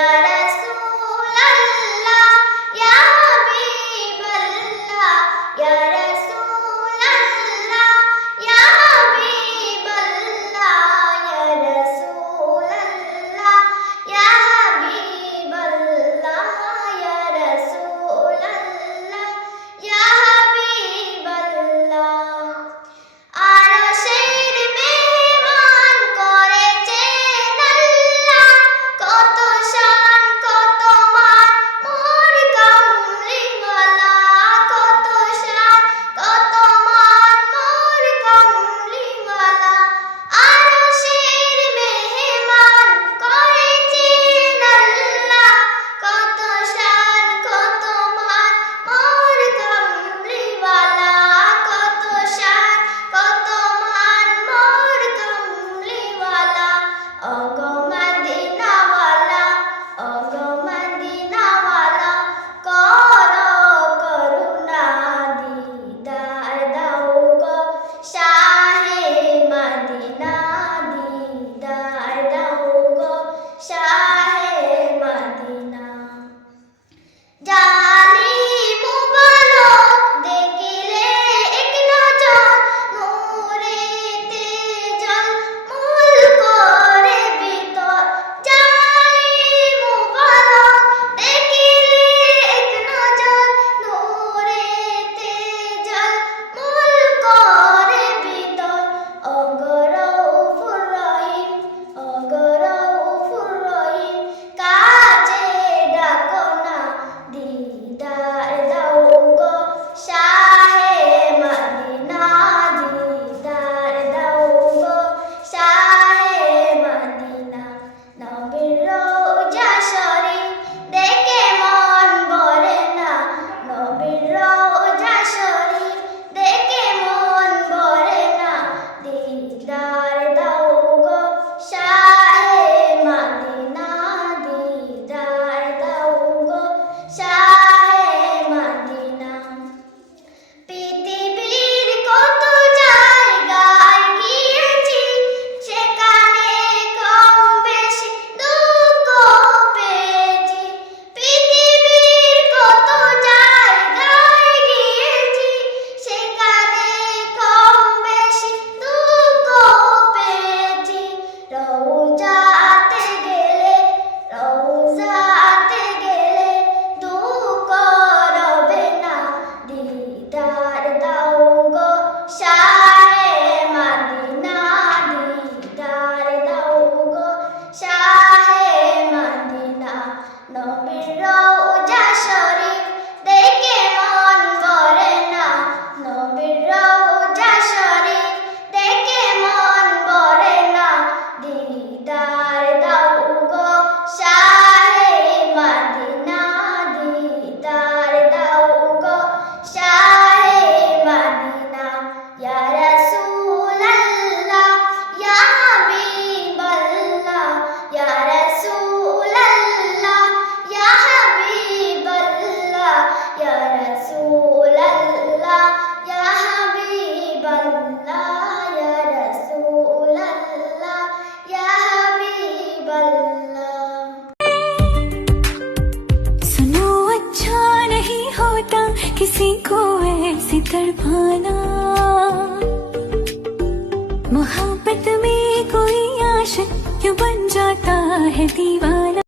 llorar. No, no, no. किसी को ऐसी तड़पाना। मोहब्बत में कोई आशक क्यों बन जाता है दीवाना?